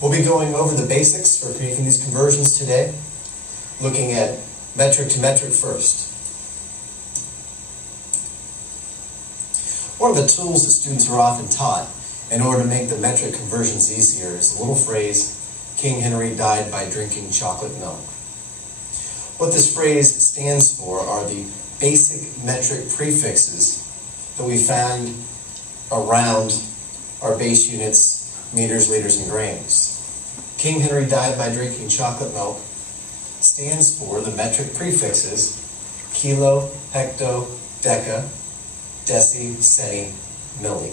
We'll be going over the basics for making these conversions today, looking at metric to metric first. One of the tools that students are often taught in order to make the metric conversions easier is the little phrase, King Henry died by drinking chocolate milk. What this phrase stands for are the basic metric prefixes that we find around our base units, meters, liters, and grams. King Henry died by drinking chocolate milk stands for the metric prefixes kilo, hecto, deca, deci, centi, milli.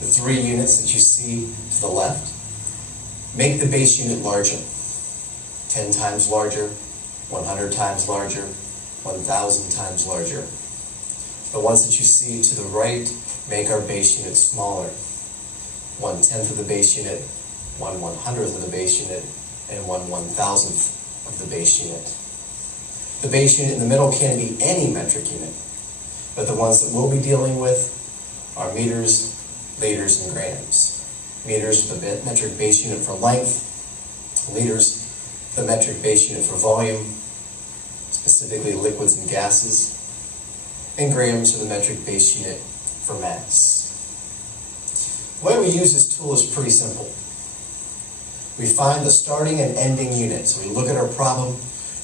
The three units that you see to the left make the base unit larger. 10 times larger, 100 times larger, 1,000 times larger. The ones that you see to the right make our base unit smaller. 1/10 of the base unit, 1/100th of the base unit, and 1/1000th of the base unit. The base unit in the middle can be any metric unit, but the ones that we'll be dealing with are meters, liters, and grams. Meters, the metric base unit for length. Liters, the metric base unit for volume, specifically liquids and gases. And grams are the metric base unit for mass. The way we use this tool is pretty simple. We find the starting and ending unit. So we look at our problem,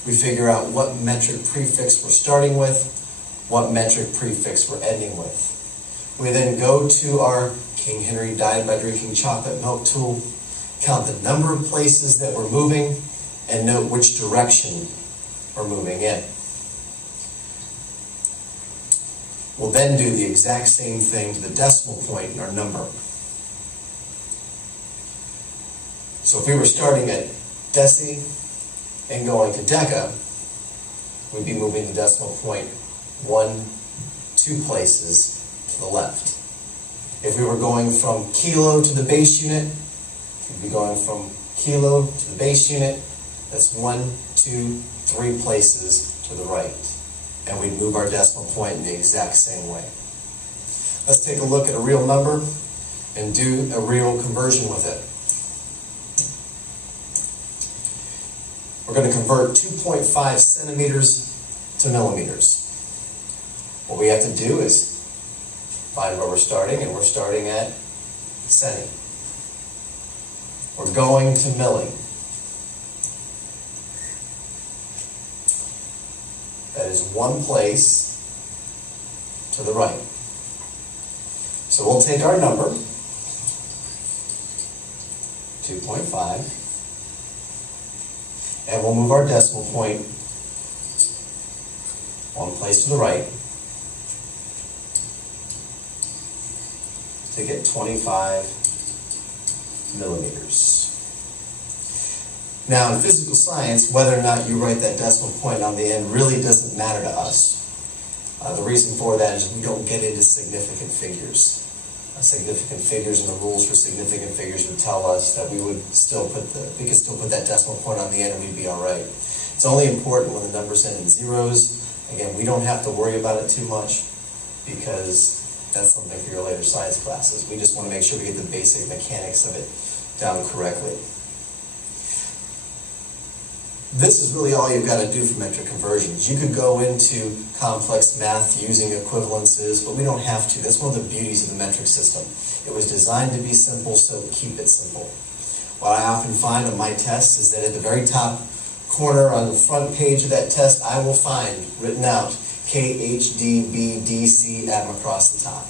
we figure out what metric prefix we're starting with, what metric prefix we're ending with. We then go to our King Henry died by drinking chocolate milk tool, count the number of places that we're moving, and note which direction we're moving in. We'll then do the exact same thing to the decimal point in our number. So if we were starting at deci and going to deca, we'd be moving the decimal point 2 places to the left. If we were going from kilo to the base unit, we'd be going from kilo to the base unit. That's 1, 2, 3 places to the right. And we'd move our decimal point in the exact same way. Let's take a look at a real number and do a real conversion with it. We're going to convert 2.5 centimeters to millimeters. What we have to do is find where we're starting, and we're starting at centi. We're going to milli. That is 1 place to the right. So we'll take our number, 2.5, and we'll move our decimal point 1 place to the right to get 25 millimeters. Now in physical science, whether or not you write that decimal point on the end really doesn't matter to us. The reason for that is we don't get into significant figures. Significant figures and the rules for significant figures would tell us that we could still put that decimal point on the end and we'd be all right. It's only important when the numbers end in zeros. Again, we don't have to worry about it too much because that's something for your later science classes. We just want to make sure we get the basic mechanics of it down correctly. This is really all you've got to do for metric conversions. You could go into complex math using equivalences, but we don't have to. That's one of the beauties of the metric system. It was designed to be simple, so keep it simple. What I often find on my tests is that at the very top corner on the front page of that test, I will find written out KHDBDCM across the top.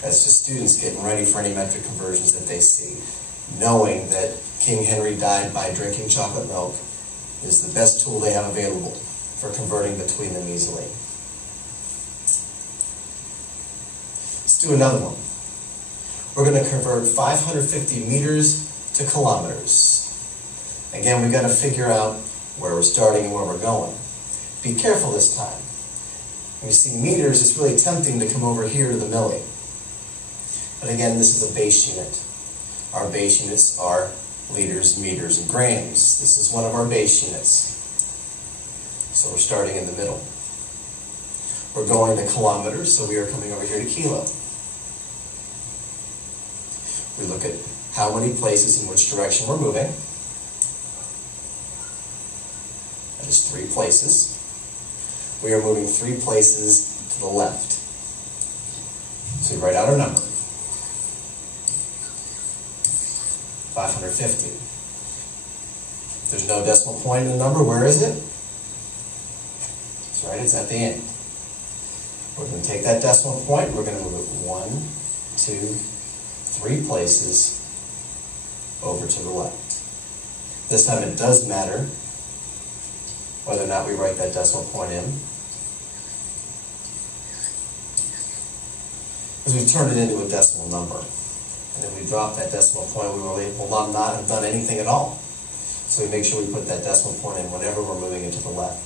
That's just students getting ready for any metric conversions that they see, knowing that King Henry died by drinking chocolate milk is the best tool they have available for converting between them easily. Let's do another one. We're going to convert 550 meters to kilometers. Again, we've got to figure out where we're starting and where we're going. Be careful this time. When you see meters, it's really tempting to come over here to the milli. But again, this is a base unit. Our base units are liters, meters, and grams. This is one of our base units. So we're starting in the middle. We're going to kilometers, so we are coming over here to kilo. We look at how many places in which direction we're moving. That is 3 places. We are moving 3 places to the left. So we write out our number. 550. If there's no decimal point in the number, where is it? That's right, it's at the end. We're going to take that decimal point, we're going to move it 1, 2, 3 places over to the left. This time it does matter whether or not we write that decimal point in, because we've turned it into a decimal number. And if we drop that decimal point, we will not have done anything at all. So we make sure we put that decimal point in whenever we're moving it to the left.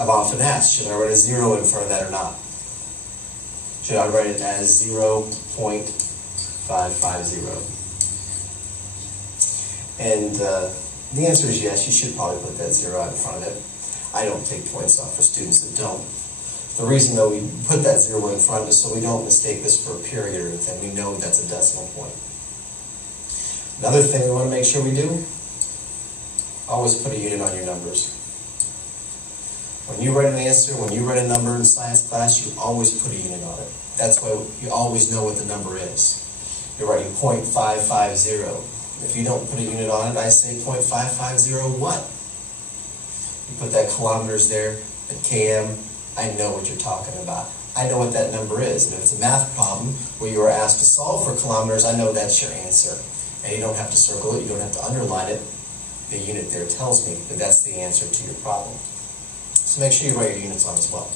I've often asked, should I write a 0 in front of that or not? Should I write it as 0.550? And the answer is yes, you should probably put that 0 out in front of it. I don't take points off for students that don't. The reason, though, we put that 0 in front is so we don't mistake this for a period or anything. We know that's a decimal point. Another thing we want to make sure we do, always put a unit on your numbers. When you write an answer, when you write a number in science class, you always put a unit on it. That's why you always know what the number is. You're writing 0.550. If you don't put a unit on it, I say 0.550 what? You put that kilometers there, at km, I know what you're talking about. I know what that number is. And if it's a math problem where you are asked to solve for kilometers, I know that's your answer. And you don't have to circle it, you don't have to underline it. The unit there tells me that that's the answer to your problem. So make sure you write your units on as well.